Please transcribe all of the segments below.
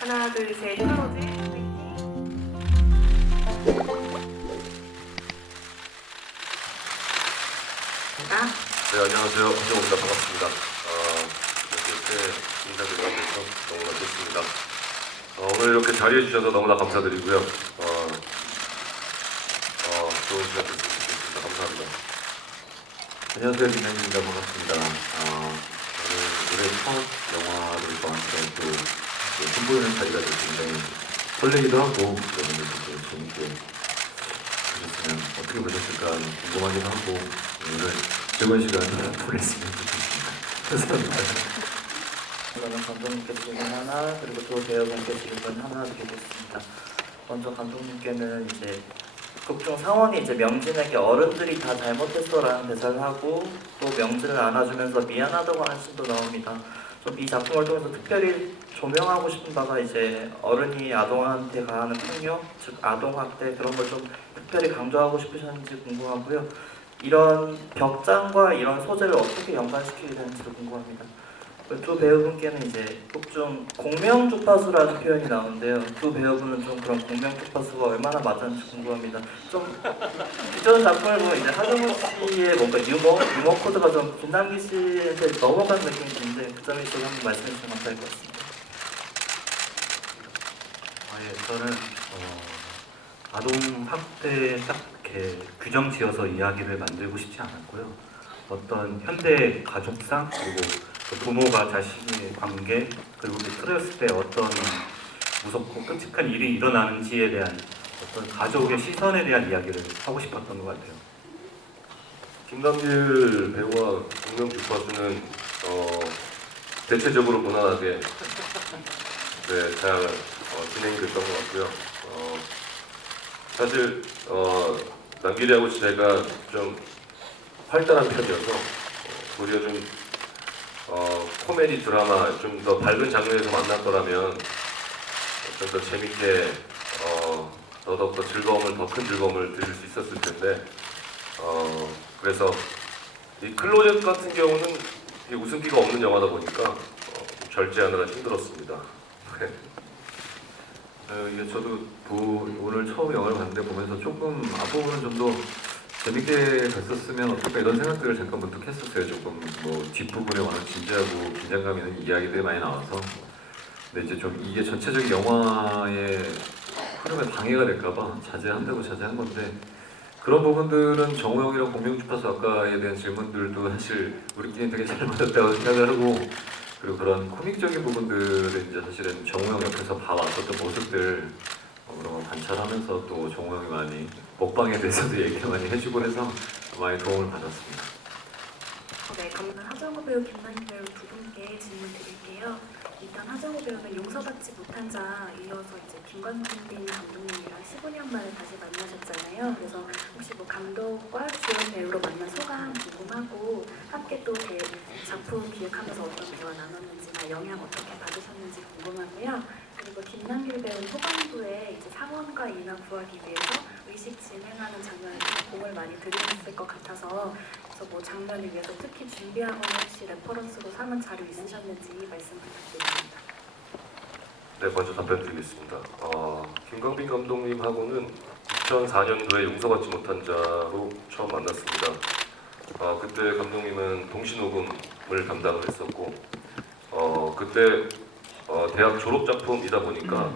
하나, 둘, 셋, 클로즈. 네, 안녕하세요. 한정호입니다. 반갑습니다. 이렇게 인사드리게 돼서 너무나 좋습니다. 오늘 이렇게 자리해 주셔서 너무나 감사드리고요. 좋은 시간 됐으면 좋겠습니다. 감사합니다. 안녕하세요, 김현입니다. 반갑습니다. 저는 올해 첫 영화를 저한테 또 선보이는 자리가 돼서 굉장히 설레기도 하고 여러분들도 재밌게 보셨으면 어떻게 보셨을까 궁금하기도 하고 오늘 즐거운 시간 보냈으면 좋겠습니다. 감사합니다. 저는 감독님께 질문 하나, 그리고 또 배우분께 질문 하나 드리겠습니다. 먼저 감독님께는 이제 극중 상원이 이제 명진에게 어른들이 다 잘못했어라는 대사를 하고 또 명진을 안아주면서 미안하다고 하는 씬도 나옵니다. 좀 이 작품을 통해서 특별히 조명하고 싶은 바가 이제 어른이 아동한테 가하는 폭력, 즉 아동학대 그런 걸 좀 특별히 강조하고 싶으셨는지 궁금하고요. 이런 벽장과 이런 소재를 어떻게 연관시키게 되는지도 궁금합니다. 두 배우분께는 이제 극중 공명주파수라는 표현이 나오는데요. 두 배우분은 좀 그런 공명주파수가 얼마나 맞았는지 궁금합니다. 좀 기존 작품을 보면 이제 하정우 씨의 뭔가 유머 코드가 좀 김남기 씨한테 넘어간 느낌이 드는데 그 점에 있어서 한번 말씀해 주시면 감사할 것 같습니다. 저는 아동 학대에 딱 이렇게 규정 지어서 이야기를 만들고 싶지 않았고요. 어떤 현대 가족상 그리고 그 부모가 자신의 관계 그리고 틀었을 때 어떤 무섭고 끔찍한 일이 일어나는지에 대한 어떤 가족의 시선에 대한 이야기를 하고 싶었던 것 같아요. 김광길 배우와 공명 주파수는 대체적으로 무난하게 잘 진행이 됐던 것 같고요. 사실 남길이하고 제가 좀 활달한 편이어서 오히려 좀 코미디 드라마 좀 더 밝은 장르에서 만날 거라면 좀 더 재밌게 더더욱 더 큰 즐거움을 드릴 수 있었을 텐데 그래서 이 클로젯 같은 경우는 웃음기가 없는 영화다 보니까 절제하느라 힘들었습니다. 이게 저도 오늘 처음 영화를 봤는데 보면서 조금 앞부분은 좀 더 재밌게 갔었으면 어떨까 이런 생각들을 잠깐 문득 했었어요. 조금 뭐 뒷부분에 워낙 진지하고 긴장감 있는 이야기들이 많이 나와서 근데 이제 좀 이게 전체적인 영화의 흐름에 방해가 될까봐 자제한다고 자제한 건데 그런 부분들은 정우영이랑 공명주파수 아까에 대한 질문들도 사실 우리끼리 되게 잘 맞았다고 생각을 하고 그리고 그런 코믹적인 부분들을 이제 사실은 정우영 옆에서 봐왔었던 모습들 그런 거 관찰하면서 또 정우영이 많이 먹방에 대해서도 얘기를 많이 해주고 해서 많이 도움을 받았습니다. 네, 그러면 하정우 배우, 김남기 배우 두 분께 질문 드릴게요. 일단 하정우 배우는 용서받지 못한 자 이어서 이제 김광진 감독님이랑 15년 만에 다시 만나셨잖아요. 그래서 혹시 뭐 감독과 주연 배우로 만난 소감 궁금하고 함께 또 작품 기획하면서 어떤 대화 나눴는지나 영향 어떻게 받으셨는지 궁금하고요. 그리고 김남길 배우는 후반부에 이제 상원과 인화 구하기 위해서 의식 진행하는 장면에 공을 많이 들이셨을 것 같아서 그래서 뭐 장면을 위해서 특히 준비하거나 혹시 레퍼런스로 삼은 자료 있으셨는지 말씀 부탁드립니다. 네, 먼저 답변 드리겠습니다. 김광빈 감독님하고는 2004년도에 용서받지 못한 자로 처음 만났습니다. 그때 감독님은 동시녹음을 담당을 했었고 그때 대학 졸업 작품이다 보니까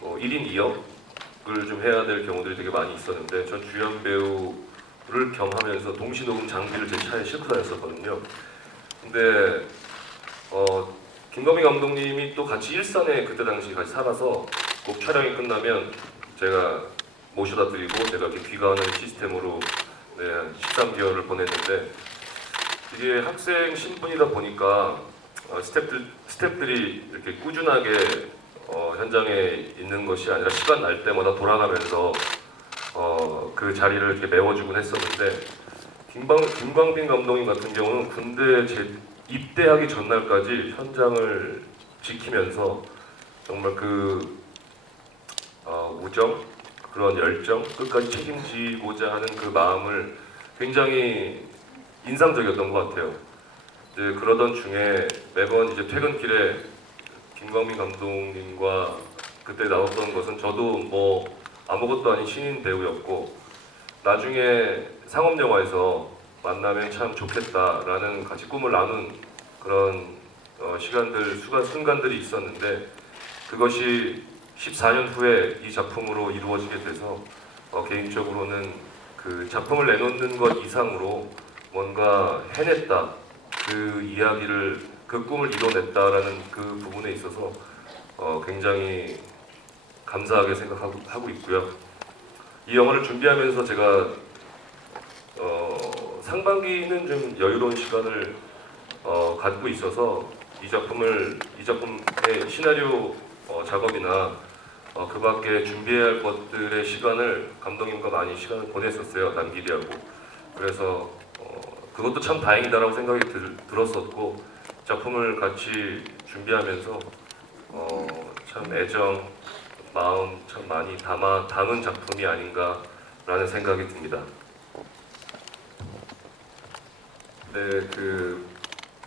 1인 2역을 좀 해야 될 경우들이 되게 많이 있었는데 전 주연 배우를 겸하면서 동시녹음 장비를 제 차에 싣고 다녔었거든요. 근데 김광빈 감독님이 또 같이 일산에 그때 당시 같이 살아서 꼭 촬영이 끝나면 제가 모셔다 드리고 제가 이렇게 귀가하는 시스템으로 13개월을 보냈는데 이게 학생 신분이다 보니까 스태프들이 이렇게 꾸준하게 현장에 있는 것이 아니라 시간 날 때마다 돌아가면서 그 자리를 이렇게 메워주곤 했었는데 김광빈 감독님 같은 경우는 군대 입대하기 전날까지 현장을 지키면서 정말 그 우정, 그런 열정, 끝까지 책임지고자 하는 그 마음을 굉장히 인상적이었던 것 같아요. 이제 그러던 중에 매번 이제 퇴근길에 김광민 감독님과 그때 나왔던 것은 저도 뭐 아무것도 아닌 신인 배우였고 나중에 상업 영화에서 만나면 참 좋겠다라는 같이 꿈을 나눈 그런 순간들이 있었는데 그것이 14년 후에 이 작품으로 이루어지게 돼서 개인적으로는 그 작품을 내놓는 것 이상으로 뭔가 해냈다, 그 꿈을 이뤄냈다라는 그 부분에 있어서 굉장히 감사하게 생각하고 있고요. 이 영화를 준비하면서 제가 상반기는 좀 여유로운 시간을 갖고 있어서 이 작품의 시나리오 작업이나 그 밖에 준비해야 할 것들의 시간을 감독님과 많이 시간을 보냈었어요. 남기리하고. 그래서 그것도 참 다행이다라고 생각이 들었었고 작품을 같이 준비하면서 참 애정, 마음 참 많이 담은 작품이 아닌가라는 생각이 듭니다. 네,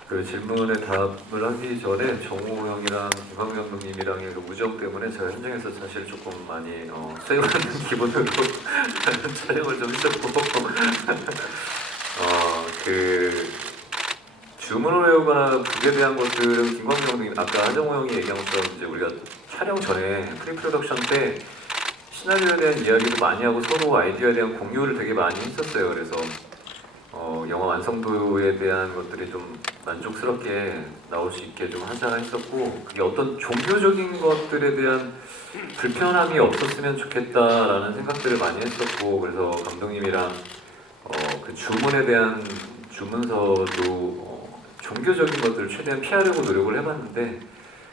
그 질문에 답을 하기 전에 정우 형이랑 김광민 감독님이랑의 그 우정 때문에 제가 현장에서 사실 조금 많이 쇠고하는 기분으로 촬영을 좀 했었고 그 주문을 외우거나 북에 대한 것들은 김광민 감독님 아까 하정우 형이 얘기한 것처럼 이제 우리가 촬영 전에 프리프로덕션 때 시나리오에 대한 이야기도 많이 하고 서로 아이디어에 대한 공유를 되게 많이 했었어요. 그래서 영화 완성도에 대한 것들이 좀 만족스럽게 나올 수 있게 좀 하자 했었고 그게 어떤 종교적인 것들에 대한 불편함이 없었으면 좋겠다라는 생각들을 많이 했었고 그래서 감독님이랑 그 주문에 대한 주문서도 종교적인 것들을 최대한 피하려고 노력을 해봤는데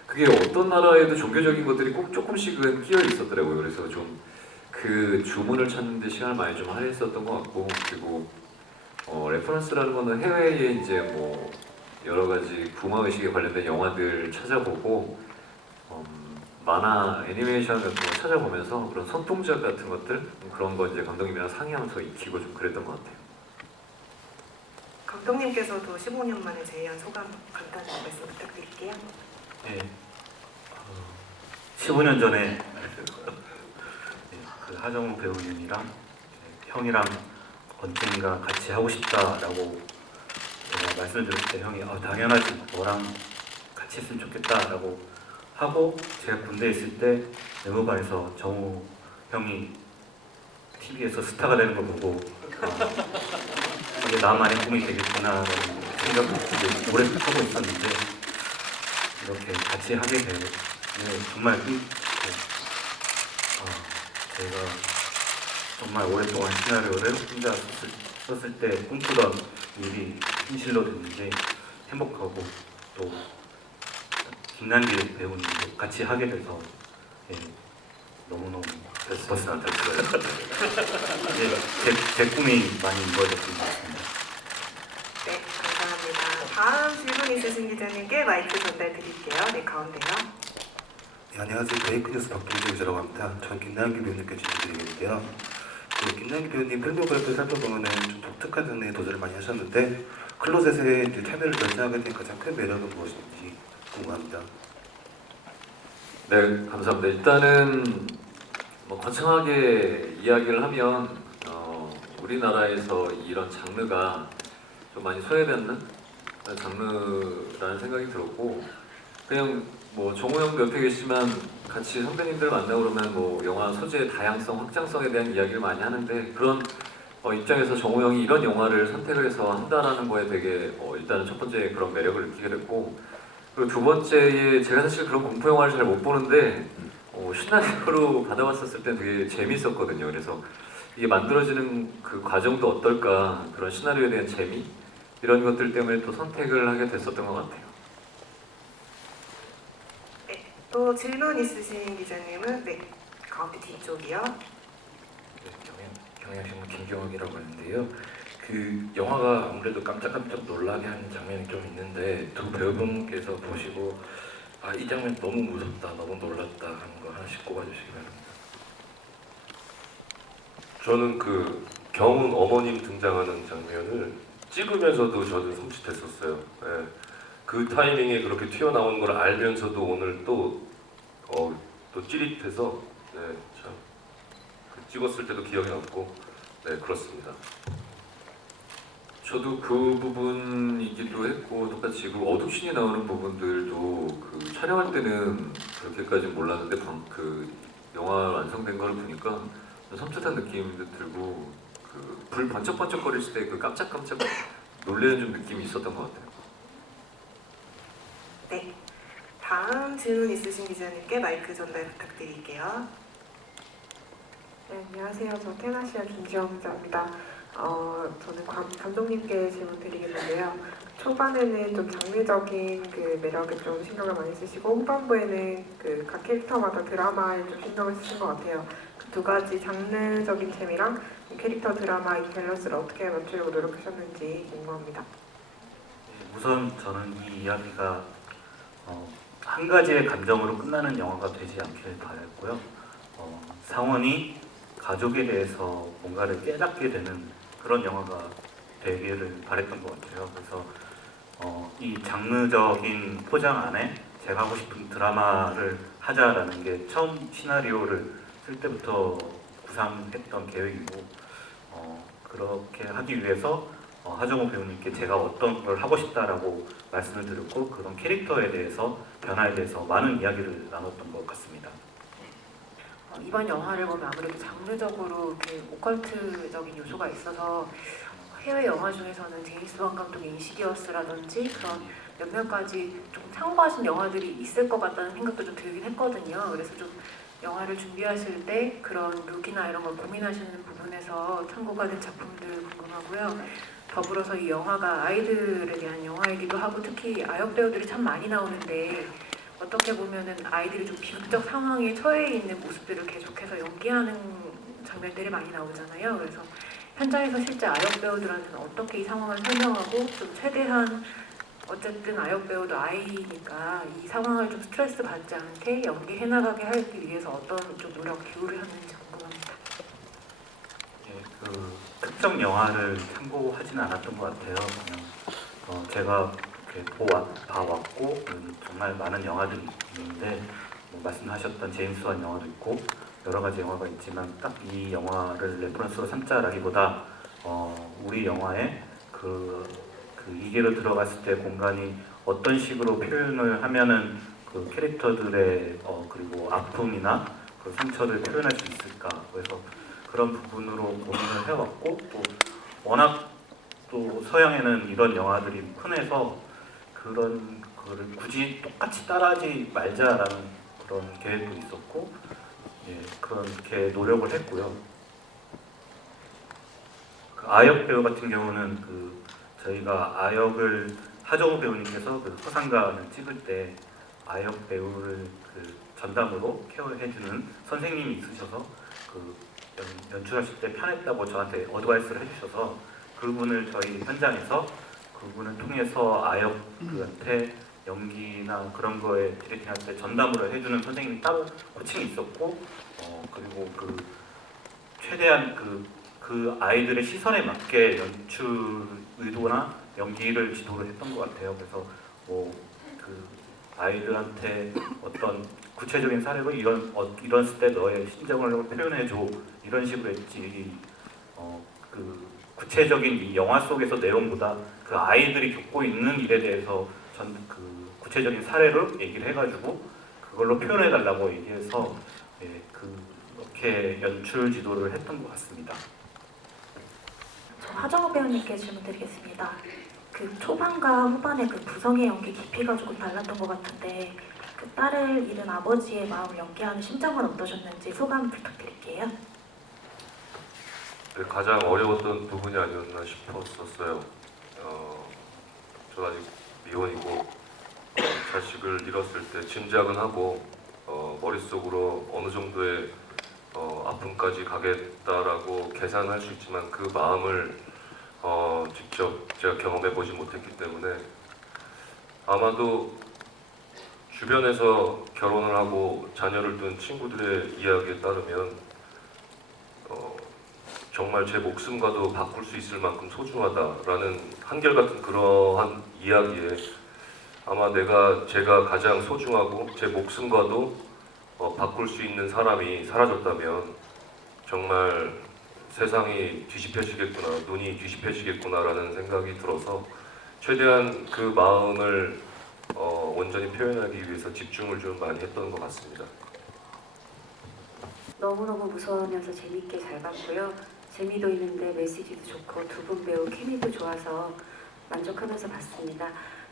그게 어떤 나라에도 종교적인 것들이 꼭 조금씩은 끼어 있었더라고요. 그래서 좀 그 주문을 찾는 데 시간을 많이 좀 할애했었던 것 같고 그리고 레퍼런스라는 거는 해외에 이제 뭐 여러 가지 부마 의식에 관련된 영화들 찾아보고 만화 애니메이션 같은 거 찾아보면서 그런 손동작 같은 것들 그런 거 이제 감독님이랑 상의하면서 익히고 좀 그랬던 것 같아요. 감독님께서도 15년 만에 재회한 소감 간단히 말씀 부탁드릴게요. 네. 15년 전에 그 하정우 배우님이랑 형이랑 언젠가 같이 하고 싶다라고 제가 말씀을 드렸을 때 형이 당연하지 너랑 같이 했으면 좋겠다라고 하고 제가 군대에 있을 때 외무반에서 정우 형이 TV에서 스타가 되는 걸 보고 이게 나만의 꿈이 되겠구나라는 생각을 되게 오래 하고 있었는데 이렇게 같이 하게 되면 정말 제가 정말 오랫동안 시나리오를 혼자 썼을 때 꿈꾸던 일이 현실로 됐는데 행복하고 또 김남길 배우님도 같이 하게 돼서 너무너무 버스나 됐어요. 제 꿈이 많이 이루어졌던 것 같습니다. 네, 감사합니다. 다음 질문 있으신 기자님께 마이크 전달드릴게요. 네, 가운데요. 네, 안녕하세요. 베이크뉴스 박동재 기자라고 합니다. 전 김남기 배우님께 질문드리겠는데요. 김남기 배우님 필모그래피를 살펴보면 좀 독특한 장르에 도전을 많이 하셨는데 클로젯에 이제 참여를 결정하게 된 가장 큰 매력은 무엇인지 궁금합니다. 네, 감사합니다. 일단은 뭐 거창하게 이야기를 하면 우리나라에서 이런 장르가 좀 많이 소외되는 장르라는 생각이 들었고 그냥 뭐 정우 형도 옆에 계시지만 같이 선배님들 만나고 그러면 뭐 영화 소재의 다양성, 확장성에 대한 이야기를 많이 하는데 그런 입장에서 정우 형이 이런 영화를 선택을 해서 한다라는 거에 되게 일단은 첫 번째 그런 매력을 느끼게 됐고 그리고 두 번째에 제가 사실 그런 공포 영화를 잘 못 보는데 시나리오로 받아봤었을 때 되게 재밌었거든요. 그래서 이게 만들어지는 그 과정도 어떨까 그런 시나리오에 대한 재미 이런 것들 때문에 또 선택을 하게 됐었던 것 같아요. 네, 또 질문 있으신 기자님은 네, 가운데 뒤쪽이요. 경향신문 김경욱이라고 하는데요. 그 영화가 아무래도 깜짝깜짝 놀라게 하는 장면이 좀 있는데 두 배우분께서 보시고 이 장면 너무 무섭다, 너무 놀랐다 하는 거 하나씩 꼽아주시기 바랍니다. 저는 그 경훈 어머님 등장하는 장면을 찍으면서도 저는 섬찟했었어요. 예. 그 타이밍에 그렇게 튀어나오는 걸 알면서도 오늘 또 찌릿해서 네, 참 찍었을 때도 기억에 남고 네 그렇습니다. 저도 그 부분이기도 했고 똑같이 그 어둡신이 나오는 부분들도 그 촬영할 때는 그렇게까지 몰랐는데 그 영화 완성된 걸 보니까 좀 섬찟한 느낌도 들고 그 불 번쩍번쩍거릴 때 그 깜짝깜짝 놀라는 좀 느낌이 있었던 것 같아요. 네. 다음 질문 있으신 기자님께 마이크 전달 부탁드릴게요. 네, 안녕하세요. 저 테나시아 김지영 기자입니다. 저는 감독님께 질문 드리겠는데요. 초반에는 좀 장르적인 그 매력에 좀 신경을 많이 쓰시고 후반부에는 그 각 캐릭터마다 드라마에 좀 신경을 쓰신 것 같아요. 그 두 가지 장르적인 재미랑 캐릭터 드라마 이 밸런스를 어떻게 맞추려고 노력하셨는지 궁금합니다. 우선 저는 이 이야기가 한 가지의 감정으로 끝나는 영화가 되지 않길 바랐고요. 상원이 가족에 대해서 뭔가를 깨닫게 되는 그런 영화가 되기를 바랬던 것 같아요. 그래서 이 장르적인 포장 안에 제가 하고 싶은 드라마를 하자라는 게 처음 시나리오를 쓸 때부터 구상했던 계획이고 그렇게 하기 위해서 하정우 배우님께 제가 어떤 걸 하고 싶다라고 말씀을 드렸고 그런 캐릭터에 대해서 변화에 대해서 많은 이야기를 나눴던 것 같습니다. 이번 영화를 보면 아무래도 장르적으로 오컬트적인 요소가 있어서 해외 영화 중에서는 제임스 wan 감독의 인시디어스라든지 그런 몇몇 가지 좀 참고하신 영화들이 있을 것 같다는 생각도 좀 들긴 했거든요. 그래서 좀 영화를 준비하실 때 그런 룩이나 이런 걸 고민하시는 부분에서 참고가 된 작품들 궁금하고요. 더불어서 이 영화가 아이들에 대한 영화이기도 하고 특히 아역 배우들이 참 많이 나오는데 어떻게 보면은 아이들이 좀 비극적 상황에 처해 있는 모습들을 계속해서 연기하는 장면들이 많이 나오잖아요. 그래서 현장에서 실제 아역 배우들한테는 어떻게 이 상황을 설명하고 좀 최대한 어쨌든 아역 배우도 아이니까 이 상황을 좀 스트레스 받지 않게 연기해 나가게 하기 위해서 어떤 좀 노력 기울을 하는지 궁금합니다. 그 특정 영화를 참고하진 않았던 것 같아요. 그냥 제가 이렇게 봐왔고 정말 많은 영화들이 있는데 말씀하셨던 제임스 wan 영화도 있고 여러 가지 영화가 있지만 딱 이 영화를 레퍼런스로 삼자라기보다 우리 영화에 그 이계로 들어갔을 때 공간이 어떤 식으로 표현을 하면은 그 캐릭터들의 그리고 아픔이나 그 상처를 표현할 수 있을까. 그래서 그런 부분으로 고민을 해왔고 또 워낙 또 서양에는 이런 영화들이 흔해서 그런 거를 굳이 똑같이 따라하지 말자라는 그런 계획도 있었고 그렇게 노력을 했고요. 그 아역 배우 같은 경우는 저희가 아역을 하정우 배우님께서 그 허상가를 찍을 때 아역 배우를 전담으로 케어해주는 선생님이 있으셔서 연출하실 때 편했다고 저한테 어드바이스를 해주셔서 그분을 저희 현장에서 그분을 통해서 아역한테 연기나 그런 거에 디렉팅할 때 전담으로 해주는 선생님이 따로 코칭이 있었고 그리고 최대한 그 아이들의 시선에 맞게 연출 의도나 연기를 지도를 했던 것 같아요. 그래서 아이들한테 어떤 구체적인 사례로 이랬을 때 너의 심정을 표현해줘 이런 식으로 했지 구체적인 이 영화 속에서 내용보다 그 아이들이 겪고 있는 일에 대해서 구체적인 사례를 얘기를 해가지고 그걸로 표현해달라고 얘기해서 그렇게 연출 지도를 했던 것 같습니다. 저 하정우 배우님께 질문 드리겠습니다. 그 초반과 후반의 그 구성의 연기 깊이가 조금 달랐던 것 같은데 그 딸을 잃은 아버지의 마음을 연기하는 심정은 어떠셨는지 소감 부탁드릴게요. 네, 가장 어려웠던 부분이 아니었나 싶었었어요. 저 아직 미혼이고 자식을 잃었을 때 짐작은 하고 머릿속으로 어느 정도의 아픔까지 가겠다라고 계산할 수 있지만 그 마음을 직접 제가 경험해보지 못했기 때문에 아마도 주변에서 결혼을 하고 자녀를 둔 친구들의 이야기에 따르면 정말 제 목숨과도 바꿀 수 있을 만큼 소중하다라는 한결같은 그러한 이야기에 아마 제가 가장 소중하고 제 목숨과도 바꿀 수 있는 사람이 사라졌다면 정말 세상이 뒤집혀지겠구나, 눈이 뒤집혀지겠구나라는 생각이 들어서 최대한 그 마음을 온전히 표현하기 위해서 집중을 좀 많이 했던 것 같습니다. 너무너무 무서우면서 재밌게 잘 봤고요. 재미도 있는데 메시지도 좋고 두 분 배우 케미도 좋아서 만족하면서 봤습니다.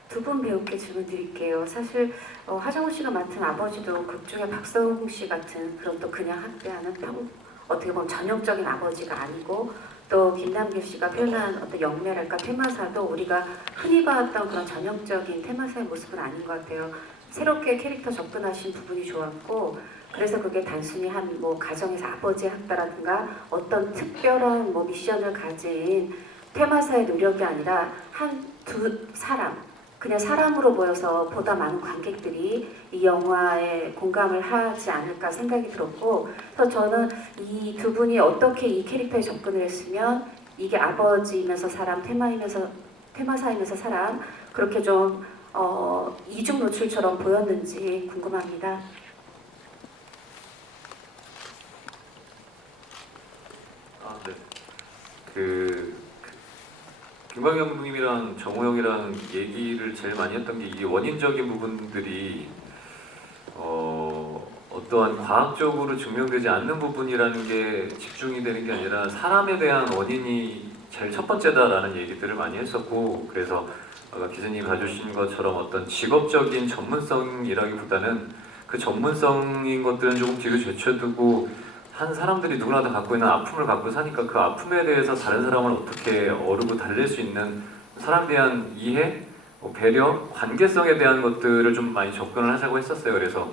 두 분 배우께 질문 드릴게요. 사실 하정우 씨가 맡은 아버지도 극중에 박성웅 씨 같은 그런 또 그냥 학대하는 어떻게 보면 전형적인 아버지가 아니고 또 김남길 씨가 표현한 어떤 영매랄까 테마사도 우리가 흔히 봤던 그런 전형적인 테마사의 모습은 아닌 것 같아요. 새롭게 캐릭터 접근하신 부분이 좋았고 그래서 그게 단순히 한 뭐 가정에서 아버지의 학다라든가 어떤 특별한 뭐 미션을 가진 테마사의 노력이 아니라 한 두 사람 그냥 사람으로 모여서 보다 많은 관객들이 이 영화에 공감을 하지 않을까 생각이 들었고 그래서 저는 이 두 분이 어떻게 이 캐릭터에 접근을 했으면 이게 아버지이면서 사람 테마사이면서 사람 그렇게 좀 이중 노출처럼 보였는지 궁금합니다. 네. 김광현 감독님이랑 정우 형이랑 얘기를 제일 많이 했던 게 이게 원인적인 부분들이 어떠한 과학적으로 증명되지 않는 부분이라는 게 집중이 되는 게 아니라 사람에 대한 원인이 제일 첫 번째다라는 얘기들을 많이 했었고 그래서 아까 기자님 가져주신 것처럼 어떤 직업적인 전문성이라기보다는 그 전문성인 것들은 조금 뒤로 제쳐두고 한 사람들이 누구나 다 갖고 있는 아픔을 갖고 사니까 그 아픔에 대해서 다른 사람을 어떻게 어루고 달랠 수 있는 사람에 대한 이해, 배려, 관계성에 대한 것들을 좀 많이 접근을 하자고 했었어요. 그래서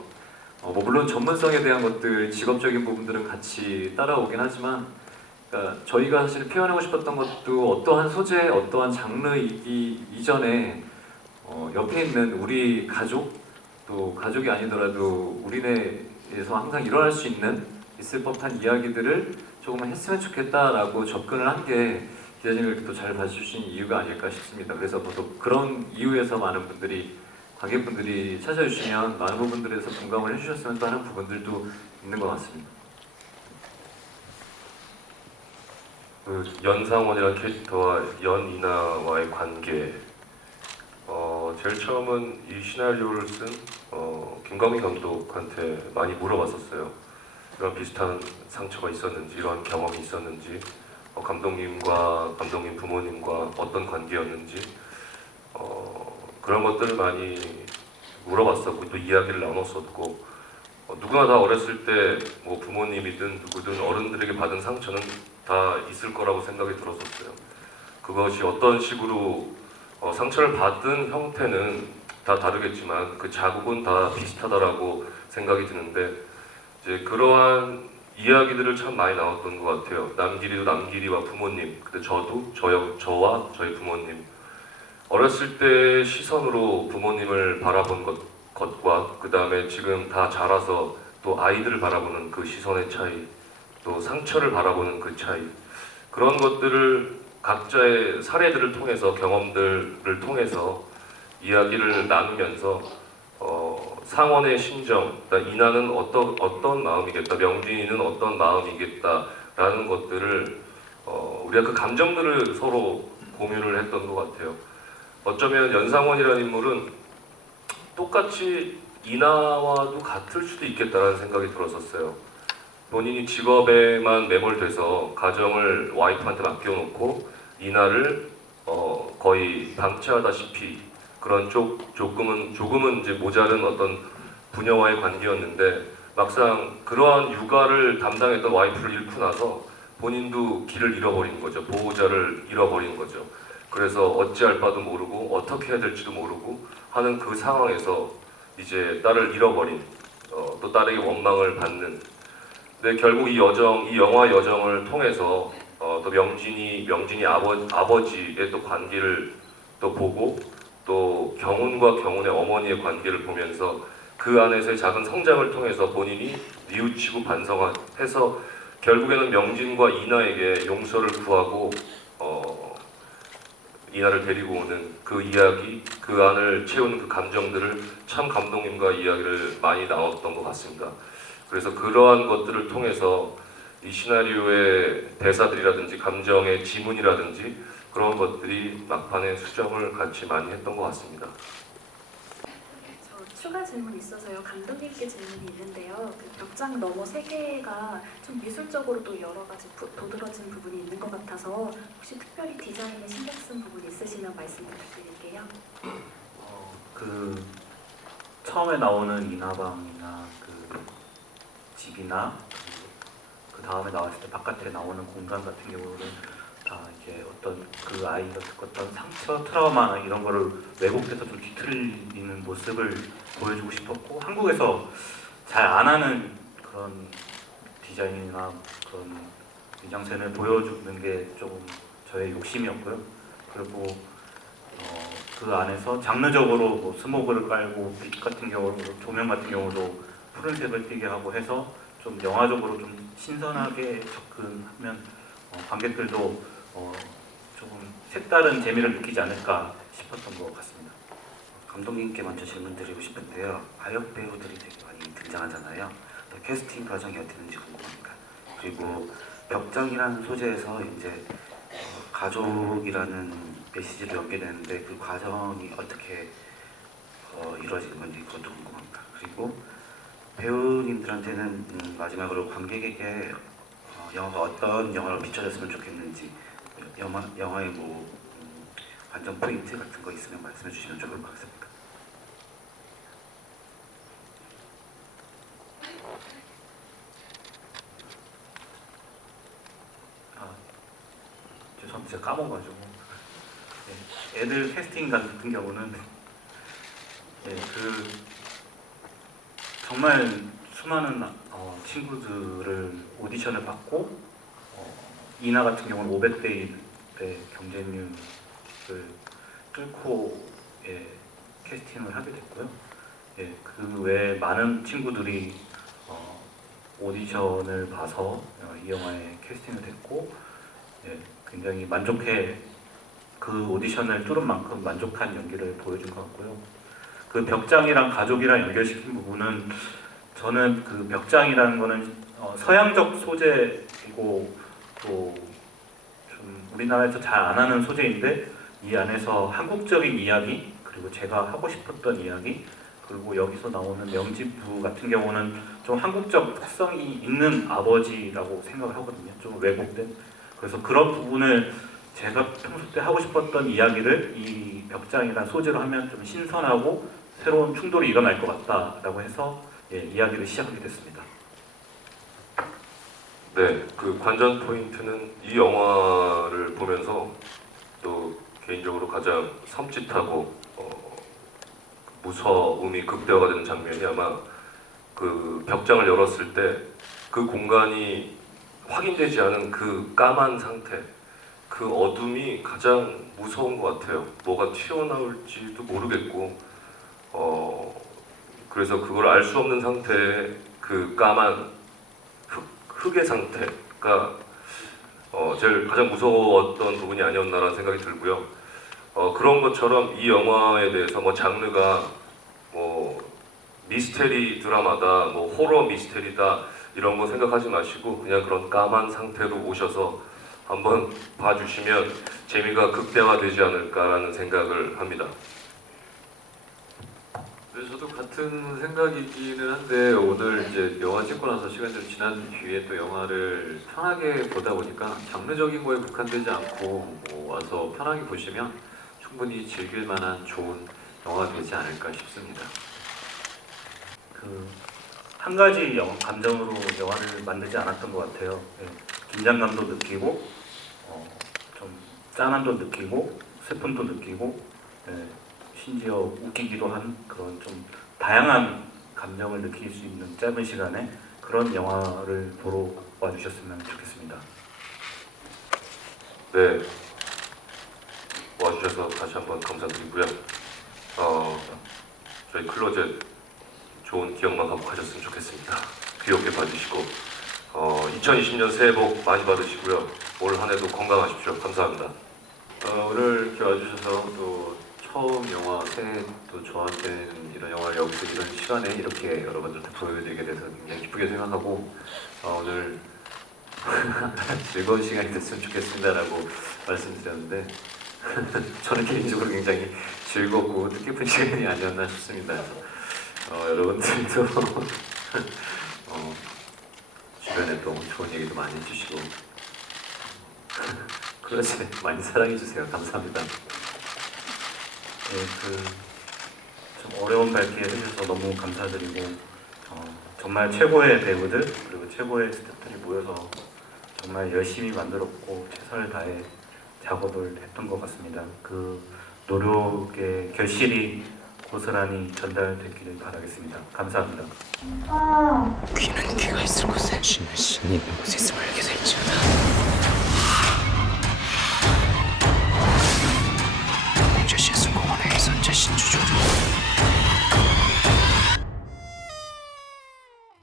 뭐 물론 전문성에 대한 것들, 직업적인 부분들은 같이 따라오긴 하지만 그러니까 저희가 사실 표현하고 싶었던 것도 어떠한 소재, 어떠한 장르이기 이전에 옆에 있는 우리 가족, 또 가족이 아니더라도 우리 내에서 항상 일어날 수 있을 법한 이야기들을 조금 했으면 좋겠다라고 접근을 한 게 기자님이 이렇게 또 잘 봐주신 이유가 아닐까 싶습니다. 그래서 또 그런 이유에서 많은 분들이 관객분들이 찾아주시면 많은 부분들에서 공감을 해주셨으면 또 하는 부분들도 있는 것 같습니다. 그 연상원이라는 캐릭터와 연이나와의 관계 제일 처음은 이 시나리오를 쓴 김광민 감독한테 많이 물어봤었어요. 이런 비슷한 상처가 있었는지 이런 경험이 있었는지 감독님과 감독님 부모님과 어떤 관계였는지 그런 것들을 많이 물어봤었고 또 이야기를 나눴었고 누구나 다 어렸을 때 뭐 부모님이든 누구든 어른들에게 받은 상처는 다 있을 거라고 생각이 들었었어요. 그것이 어떤 식으로 상처를 받은 형태는 다 다르겠지만 그 자국은 다 비슷하다라고 생각이 드는데 이제 그러한 이야기들을 참 많이 나왔던 것 같아요. 남길이도 남길이와 부모님, 그때 저와 저희 부모님 어렸을 때 시선으로 부모님을 바라본 것과 그 다음에 지금 다 자라서 또 아이들을 바라보는 그 시선의 차이, 또 상처를 바라보는 그 차이 그런 것들을 각자의 사례들을 통해서 경험들을 통해서 이야기를 나누면서 상원의 심정, 이나는 어떤 마음이겠다, 명진이는 어떤 마음이겠다라는 것들을 우리가 그 감정들을 서로 공유를 했던 것 같아요. 어쩌면 연상원이라는 인물은 똑같이 이나와도 같을 수도 있겠다라는 생각이 들었었어요. 본인이 직업에만 매몰돼서 가정을 와이프한테 맡겨놓고 이나를 거의 방치하다시피 그런 조금은 이제 모자른 어떤 부녀와의 관계였는데 막상 그러한 육아를 담당했던 와이프를 잃고 나서 본인도 길을 잃어버린 거죠. 보호자를 잃어버린 거죠. 그래서 어찌할 바도 모르고 어떻게 해야 될지도 모르고 하는 그 상황에서 이제 딸을 잃어버린 또 딸에게 원망을 받는 근데 결국 이 영화 여정을 통해서 또 명진이 아버지의 또 관계를 또 보고 또 경훈과 경훈의 어머니의 관계를 보면서 그 안에서의 작은 성장을 통해서 본인이 뉘우치고 반성해서 결국에는 명진과 이나에게 용서를 구하고 이나를 데리고 오는 그 이야기, 그 안을 채우는 그 감정들을 참 감독님과 이야기를 많이 나눴던 것 같습니다. 그래서 그러한 것들을 통해서 이 시나리오의 대사들이라든지 감정의 지문이라든지 그런 것들이 막판에 수정을 같이 많이 했던 것 같습니다. 저 추가 질문이 있어서요. 감독님께 질문이 있는데요. 그 벽장 너머 세 개가 좀 미술적으로도 여러 가지 도드라진 부분이 있는 것 같아서 혹시 특별히 디자인에 신경 쓴 부분이 있으시면 말씀 부탁드릴게요. 그 처음에 나오는 이나방이나 그 집이나 그 다음에 나왔을 때 바깥에 나오는 공간 같은 경우는 다 이제 어떤 그 아이가 겪었던 상처, 트라우마나 이런 거를 왜곡해서 좀 뒤틀리는 모습을 보여주고 싶었고, 한국에서 잘 안 하는 그런 디자인이나 그런 미장센을 보여주는 게 조금 저의 욕심이었고요. 그리고 그 안에서 장르적으로 뭐 스모그를 깔고 빛 같은 경우로 조명 같은 경우도 푸른색을 띠게 하고 해서 좀 영화적으로 좀 신선하게 접근하면 관객들도 조금 색다른 재미를 느끼지 않을까 싶었던 것 같습니다. 감독님께 먼저 질문드리고 싶은데요. 아역 배우들이 되게 많이 등장하잖아요. 캐스팅 과정이 어땠는지 궁금합니다. 그리고 벽장이라는 소재에서 이제 가족이라는 메시지도 연계되는데 그 과정이 어떻게 이루어지는 건지 그것도 궁금합니다. 그리고 배우님들한테는 마지막으로 관객에게 영화가 어떤 영화로 비춰졌으면 좋겠는지, 영화의 뭐 관전 포인트 같은 거 있으면 말씀해 주시면 좋을 것 같습니다. 죄송합니다. 제가 까먹어가지고. 네, 애들 캐스팅 같은 경우는 그 정말 수많은 친구들을 오디션을 받고 이나 같은 경우는 500대 1의 경쟁률을 뚫고 캐스팅을 하게 됐고요. 그 외에 많은 친구들이 오디션을 봐서 이 영화에 캐스팅을 됐고 굉장히 그 오디션을 뚫은 만큼 만족한 연기를 보여준 것 같고요. 그 벽장이랑 가족이랑 연결시킨 부분은 저는 그 벽장이라는 거는 서양적 소재이고 또 좀 우리나라에서 잘 안 하는 소재인데 이 안에서 한국적인 이야기, 그리고 제가 하고 싶었던 이야기, 그리고 여기서 나오는 명지부 같은 경우는 좀 한국적 특성이 있는 아버지라고 생각을 하거든요. 좀 왜곡된. 그래서 그런 부분을 제가 평소 때 하고 싶었던 이야기를 이 벽장이라는 소재로 하면 좀 신선하고 새로운 충돌이 일어날 것 같다라고 해서 이야기를 시작하게 됐습니다. 네, 그 관전 포인트는 이 영화를 보면서 또 개인적으로 가장 섬찟하고 무서움이 극대화가 되는 장면이 아마 그 벽장을 열었을 때 그 공간이 확인되지 않은 그 까만 상태, 그 어둠이 가장 무서운 것 같아요. 뭐가 튀어나올지도 모르겠고 그래서 그걸 알 수 없는 상태의 그 까만 흙의 상태가 제일 가장 무서웠던 부분이 아니었나라는 생각이 들고요. 그런 것처럼 이 영화에 대해서 뭐 장르가 뭐 미스테리 드라마다, 뭐 호러 미스테리다 이런 거 생각하지 마시고 그냥 그런 까만 상태로 오셔서 한번 봐주시면 재미가 극대화되지 않을까라는 생각을 합니다. 네, 저도 같은 생각이기는 한데 오늘 이제 영화 찍고 나서 시간이 좀 지난 뒤에 또 영화를 편하게 보다 보니까 장르적인 거에 국한되지 않고 뭐 와서 편하게 보시면 충분히 즐길 만한 좋은 영화가 되지 않을까 싶습니다. 한 가지 감정으로 영화를 만들지 않았던 것 같아요. 긴장감도 느끼고 좀 짠함도 느끼고 슬픔도 느끼고 심지어 웃기기도 한 그런 좀 다양한 감정을 느낄 수 있는 짧은 시간에 그런 영화를 보러 와주셨으면 좋겠습니다. 네, 와주셔서 다시 한번 감사드리고요. 저희 클로젯 좋은 기억만 갖고 가셨으면 좋겠습니다. 귀엽게 봐주시고 2020년 새해 복 많이 받으시고요. 올 한 해도 건강하십시오. 감사합니다. 오늘 이렇게 와주셔서 또 처음 영화 새해 또 저한테는 이런 영화를 여기서 이런 시간에 이렇게 여러분들한테 보여드리게 돼서 굉장히 기쁘게 생각하고 오늘 즐거운 시간이 됐으면 좋겠습니다라고 말씀드렸는데 저는 개인적으로 굉장히 즐겁고 뜻깊은 시간이 아니었나 싶습니다. 여러분들도 주변에 또 좋은 얘기도 많이 해주시고 그렇지 많이 사랑해주세요. 감사합니다. 좀 어려운 발표 해주셔서 너무 감사드리고 정말 최고의 배우들 그리고 최고의 스태프들이 모여서 정말 열심히 만들었고 최선을 다해 작업을 했던 것 같습니다. 그 노력의 결실이 고스란히 전달되기를 바라겠습니다. 감사합니다. 귀는 귀가 있을 곳에, 신은 신이 있는 곳에 있음을 알게 될지어다.